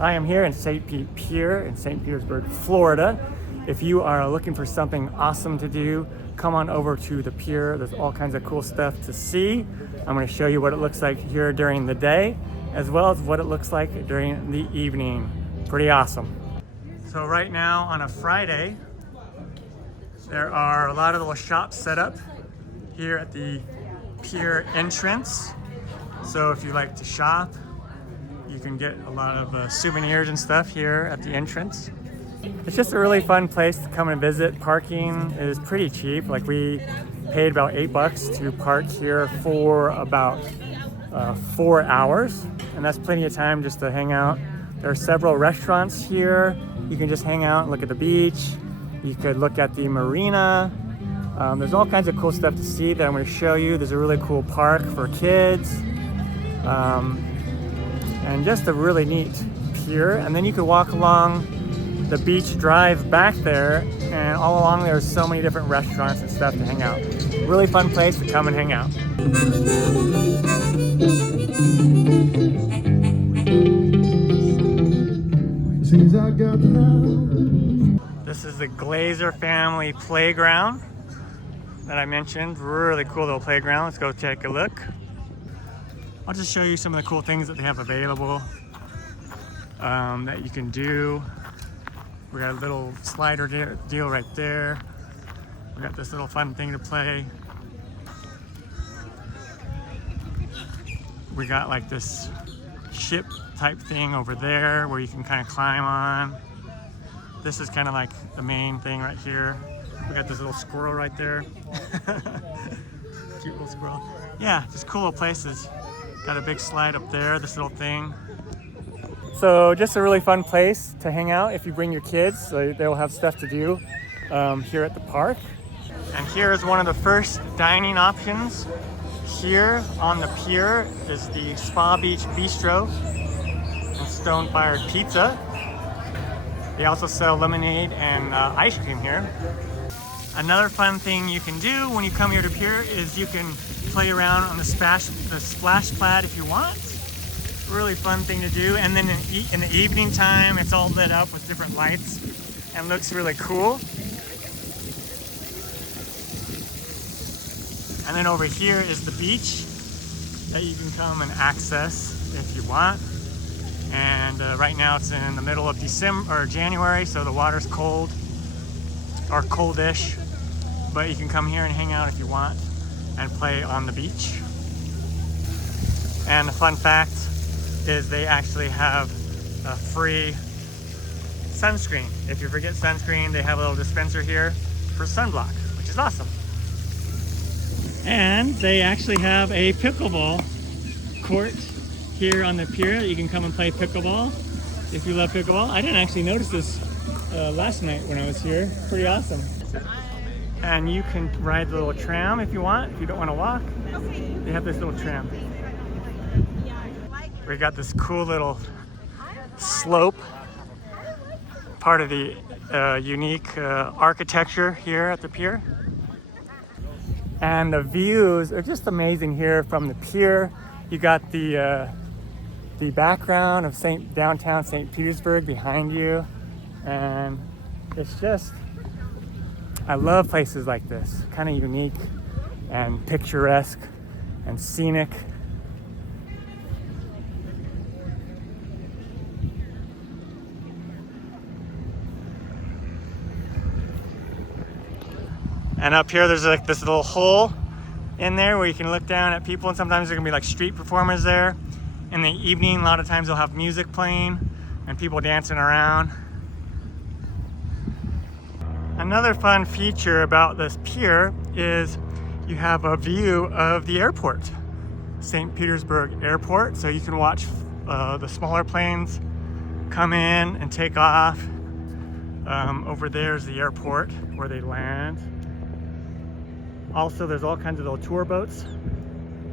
I am here in St. Pete Pier in St. Petersburg, Florida. If you are looking for something awesome to do, come on over to the pier. There's all kinds of cool stuff to see. I'm going to show you what it looks like here during the day, as well as what it looks like during the evening. Pretty awesome. So right now on a Friday, there are a lot of little shops set up here at the pier entrance. So if you like to shop, you can get a lot of souvenirs and stuff here at the entrance. It's just a really fun place to come and visit. Parking is pretty cheap. Like, we paid about $8 to park here for about 4 hours, and that's plenty of time just to hang out. There are several restaurants here. You can just hang out and look at the beach. You could look at the marina. There's all kinds of cool stuff to see that I'm going to show you. There's a really cool park for kids. And just a really neat pier. And then you could walk along the beach drive back there, and all along there's so many different restaurants and stuff to hang out. Really fun place to come and hang out. This is the Glazer family playground that I mentioned. Really cool little playground. Let's go take a look. I'll just show you some of the cool things that they have available that you can do. We got a little slider deal right there. We got this little fun thing to play. We got like this ship type thing over there where you can kind of climb on. This is kind of like the main thing right here. We got this little squirrel right there. Cute little squirrel. Yeah, just cool little places. Got a big slide up there, this little thing. So just a really fun place to hang out if you bring your kids. So they'll have stuff to do here at the park. And here is one of the first dining options. Here on the pier is the Spa Beach Bistro and Stone-Fired Pizza. They also sell lemonade and ice cream here. Another fun thing you can do when you come here to pier is you can play around on the splash pad if you want. Really fun thing to do. And then in the evening time, it's all lit up with different lights and looks really cool. And then over here is the beach that you can come and access if you want. And right now it's in the middle of December or January, so the water's cold or coldish, but you can come here and hang out if you want and play on the beach. And the fun fact is they actually have a free sunscreen. If you forget sunscreen, they have a little dispenser here for sunblock, which is awesome. And they actually have a pickleball court here on the pier. You can come and play pickleball if you love pickleball. I didn't actually notice this last night when I was here. Pretty awesome. And you can ride the little tram if you want, if you don't want to walk. They have this little tram. We got this cool little slope, part of the unique architecture here at the pier. And the views are just amazing here from the pier. You got the background of downtown St. Petersburg behind you. And it's just, I love places like this, kind of unique and picturesque and scenic. And up here, there's like this little hole in there where you can look down at people, and sometimes there can be like street performers there. In the evening, a lot of times they'll have music playing and people dancing around. Another fun feature about this pier is you have a view of the airport, St. Petersburg Airport. So you can watch the smaller planes come in and take off. Over there is the airport where they land. Also, there's all kinds of little tour boats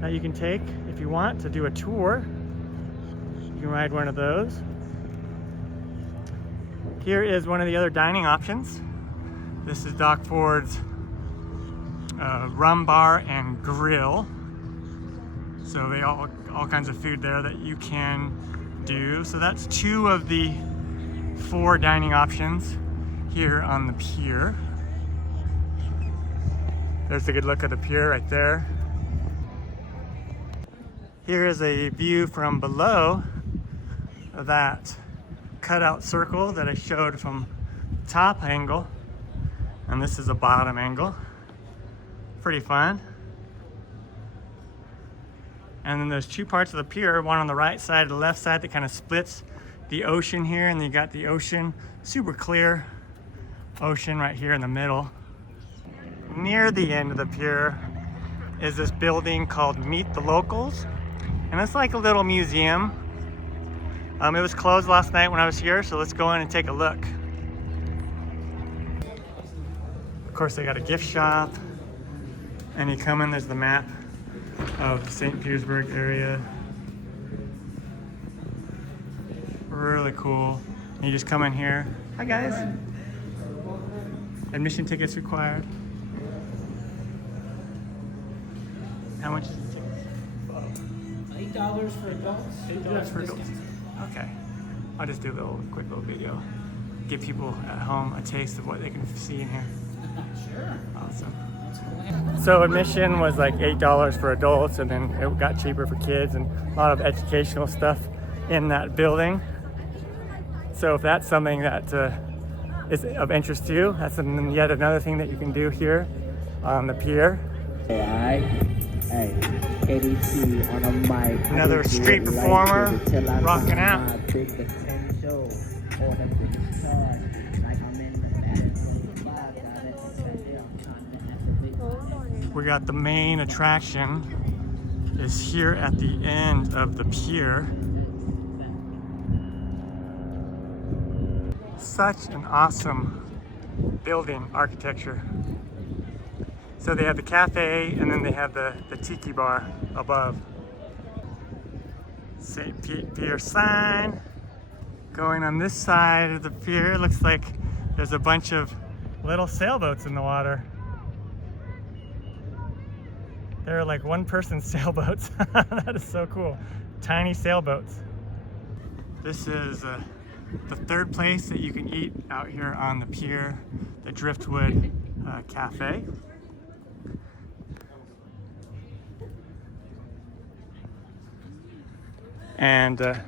that you can take if you want to do a tour. You can ride one of those. Here is one of the other dining options. This is Doc Ford's rum bar and grill. So they all kinds of food there that you can do. So that's 2 of the 4 dining options here on the pier. There's a good look at the pier right there. Here is a view from below that cutout circle that I showed from top angle. And this is a bottom angle. Pretty fun. And then there's 2 parts of the pier, one on the right side and the left side, that kind of splits the ocean here, and then you got the ocean, super clear ocean right here in the middle. Near the end of the pier is this building called Meet the Locals, and it's like a little museum. It was closed last night when I was here, so let's go in and take a look. Of course, they got a gift shop, and you come in, there's the map of the St. Petersburg area. Really cool. And you just come in here. Hi guys. Admission tickets required. How much is the ticket? $8 for adults. $8 for adults. Okay. I'll just do a quick little video. Give people at home a taste of what they can see in here. Sure. Awesome. So admission was like $8 for adults, and then it got cheaper for kids, and a lot of educational stuff in that building. So if that's something that is of interest to you, that's yet another thing that you can do here on the pier. Another street performer rocking out. We got the main attraction is here at the end of the pier. Such an awesome building architecture. So they have the cafe, and then they have the tiki bar above. St. Pete Pier sign. Going on this side of the pier, it looks like there's a bunch of little sailboats in the water. They're like 1-person sailboats. That is so cool. Tiny sailboats. This is the 3rd place that you can eat out here on the pier, the Driftwood Cafe. And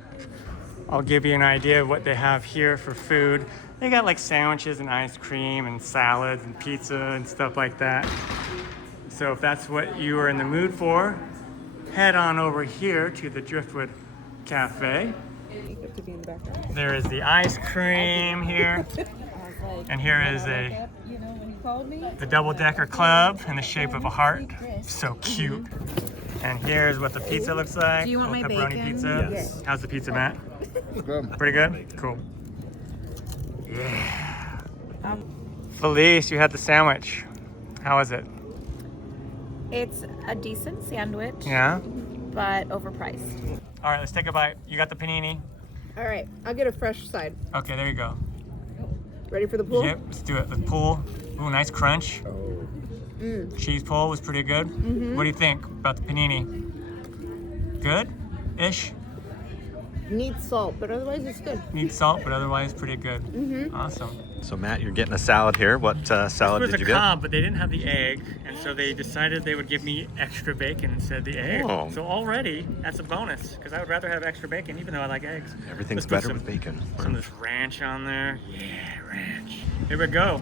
I'll give you an idea of what they have here for food. They got like sandwiches and ice cream and salads and pizza and stuff like that. So if that's what you are in the mood for, head on over here to the Driftwood Cafe. There is the ice cream here. And here is the double-decker club in the shape of a heart. So cute. And here's what the pizza looks like. Do you want my pepperoni bacon? pizza. Yes. How's the pizza, Matt? Good. Pretty good? Cool. Yeah. Felice, you had the sandwich. How was it? It's a decent sandwich, Yeah? but overpriced. All right, let's take a bite. You got the panini? All right, I'll get a fresh side. Okay, there you go. Ready for the pool? Yep, let's do it. The pull. Ooh, nice crunch. Cheese pull was pretty good. What do you think about the panini? Good-ish? Needs salt, but otherwise it's good. Needs salt, but otherwise pretty good. Awesome. So Matt, you're getting a salad here. What salad This did was you a get? Cobb, but they didn't have the egg, and so they decided they would give me extra bacon instead of the egg. Oh. So already, that's a bonus, because I would rather have extra bacon, even though I like eggs. Everything's Let's better put with bacon. Some of this ranch on there. Yeah, ranch. Here we go.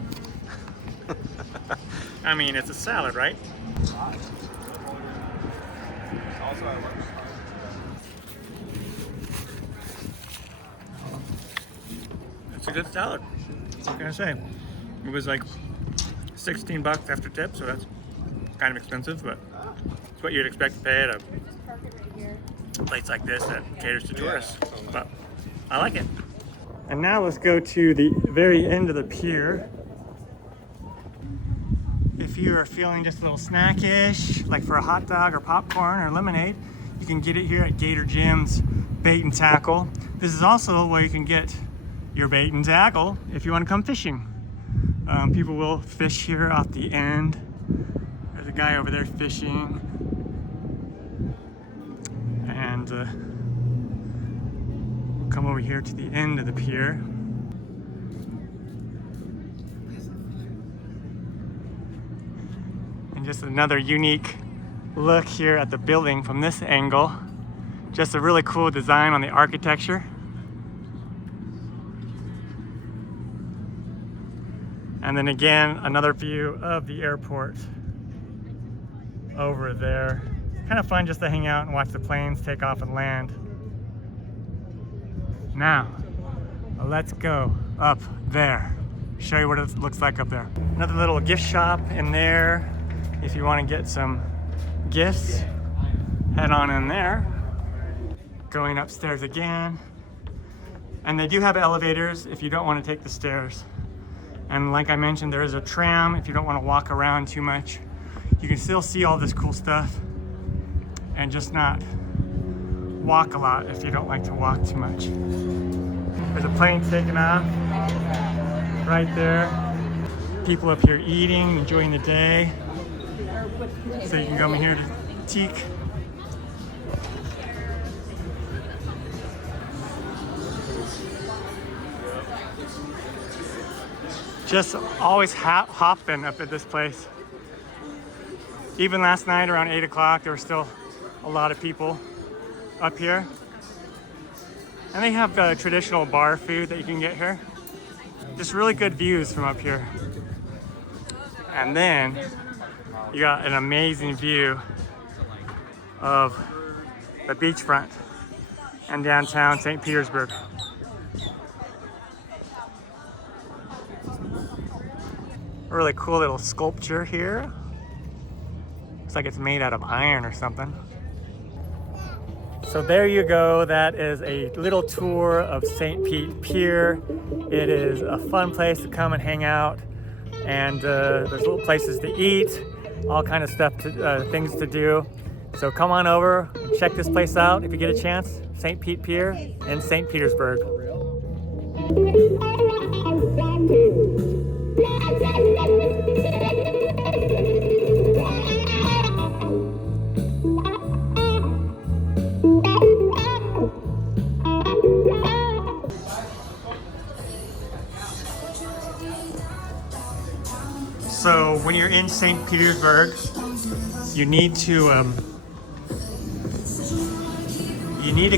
I mean, it's a salad, right? It's a good salad. What can I say? It was like $16 after tip, so that's kind of expensive, but it's what you'd expect to pay at a place like this that caters to tourists. But I like it. And now let's go to the very end of the pier. If you are feeling just a little snackish, like for a hot dog or popcorn or lemonade, you can get it here at Gator Jim's Bait and Tackle. This is also where you can get your bait and tackle if you want to come fishing. People will fish here off the end. There's a guy over there fishing. And come over here to the end of the pier. And just another unique look here at the building from this angle. Just a really cool design on the architecture. And then again, another view of the airport over there. Kind of fun just to hang out and watch the planes take off and land. Now, let's go up there. Show you what it looks like up there. Another little gift shop in there. If you want to get some gifts, head on in there. Going upstairs again. And they do have elevators if you don't want to take the stairs. And like I mentioned, there is a tram if you don't want to walk around too much. You can still see all this cool stuff and just not walk a lot if you don't like to walk too much. There's a plane taking off right there. People up here eating, enjoying the day. So you can come in here to Teak. Just always hopping up at this place. Even last night around 8 o'clock, there were still a lot of people up here. And they have traditional bar food that you can get here. Just really good views from up here. And then you got an amazing view of the beachfront and downtown St. Petersburg. A really cool little sculpture here. Looks like it's made out of iron or something. So there you go. That is a little tour of St. Pete Pier. It is a fun place to come and hang out. And there's little places to eat, all kind of stuff, things to do. So come on over and check this place out if you get a chance. St. Pete Pier in St. Petersburg. So when you're in St. Petersburg, you need to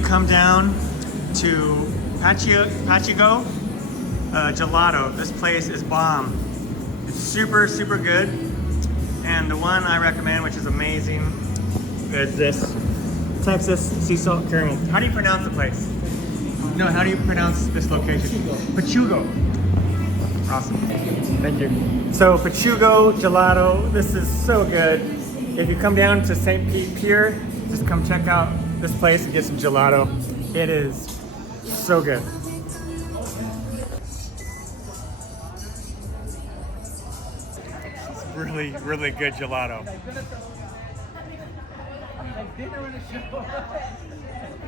come down to Paciugo Gelato. This place is bomb. It's super, super good. And the one I recommend, which is amazing, is this Texas sea salt caramel. How do you pronounce the place? No, how do you pronounce this location? Paciugo. Awesome. Thank you. So Paciugo Gelato, this is so good. If you come down to St. Pete Pier, just come check out this place and get some gelato. It is so good. Really, really good gelato.